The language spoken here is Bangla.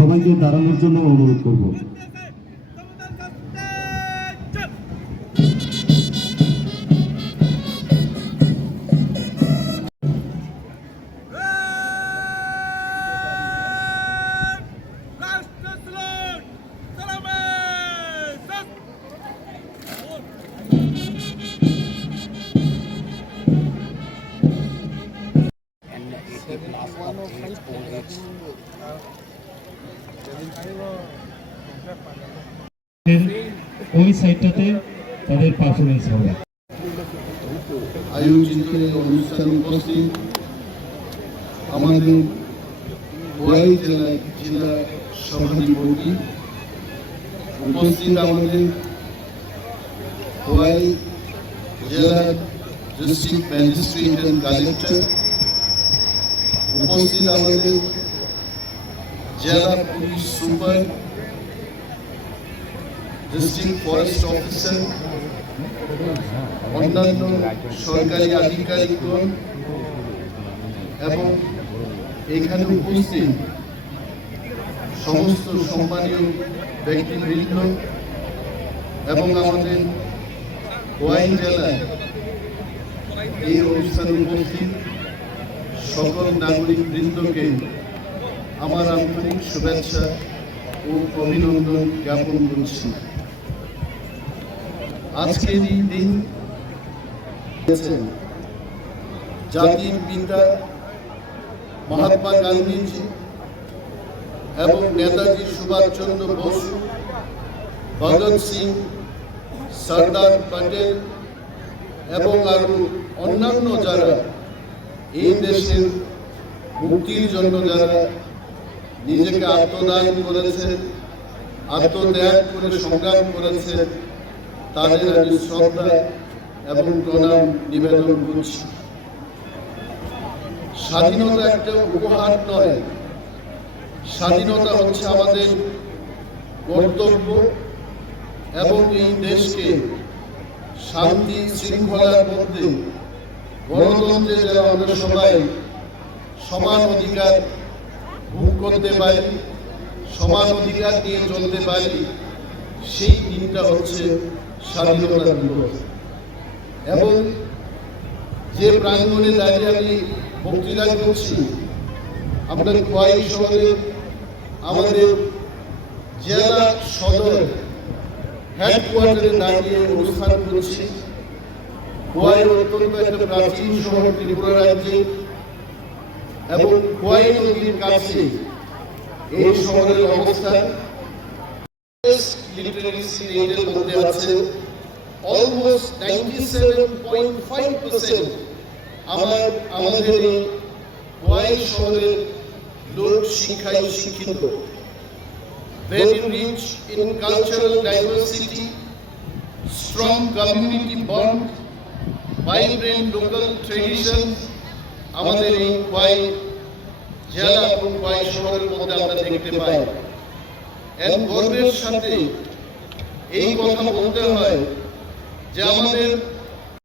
সবাইকে দাঁড়ানোর জন্য অনুরোধ করব। ওই সাইডটাতে তাদের পারফরমেন্স হবে। আয়োজিত অনুষ্ঠানে উপস্থিত আমাদের খোয়াই জেলা সভাধিপতি, উপস্থিত আমাদের খোয়াই জেলা ডিস্ট্রিক্ট ম্যাজিস্ট্রেট এন্ড কালেক্টর, উপস্থিত আমাদের জেলা police super, district forest officer, অন্যান্য সরকারি আধিকারিকগণ এবং এখানে উপস্থিত সমস্ত সম্মানীয় ব্যক্তিবৃন্দ এবং আমাদের খোয়াই জেলায় এই অনুষ্ঠানে উপস্থিত সকল নাগরিক বৃন্দকে আমার আন্তরিক শুভেচ্ছা ও অভিনন্দন জ্ঞাপন করছি। আজকের এই দিন জাতির পিতা মহাত্মা গান্ধীজি এবং নেতাজি সুভাষচন্দ্র বসু, ভগৎ সিং, সর্দার প্যাটেল এবং আরো অন্যান্য যারা এই দেশের মুক্তির জন্য যারা নিজেকে আত্মদান করেছেন, আত্মত্যাগ করে সংগ্রাম করেছেন, তাদের আমি শ্রদ্ধা এবং প্রণাম নিবেদন করছি। স্বাধীনতা একটা উপহার নয়, স্বাধীনতা হচ্ছে আমাদের কর্তব্য এবং এই দেশকে শান্তি শৃঙ্খলার মধ্যে গণতন্ত্রে যেন আমরা সবাই সমান অধিকার ভোগ করতে পারি, সমান অধিকার নিয়ে চলতে পারি, সেই দিনটা হচ্ছে স্বাধীনতা দিবস। এবং যে প্রাঙ্গণে দাঁড়িয়ে আমি বক্তৃতা করছি, আমরা খোয়াই শহরে আমাদের জেলা সদর হেডকোয়ার্টারে দাঁড়িয়ে অনুষ্ঠান করছি। খোয়াই অত্যন্ত একটা প্রাচীন শহর ত্রিপুরা রাজ্যে এবং খোয়াই নদীর কাছে এই শহরের অবস্থান। লিটারেসি রেটের মধ্যে আছে অলমোস্ট 97.5% আমাদের এই খোয়াই শহরের লোক শিক্ষায় শিক্ষিত। Very rich in cultural diversity, strong community bond, vibrant local traditions, আমাদের এই খোয়াই জেলা এবং খোয়াই শহরের মধ্যে আমরা দেখতে পাই। এর গর্বের সাথে এই কথা বলতে হয় যে আমাদের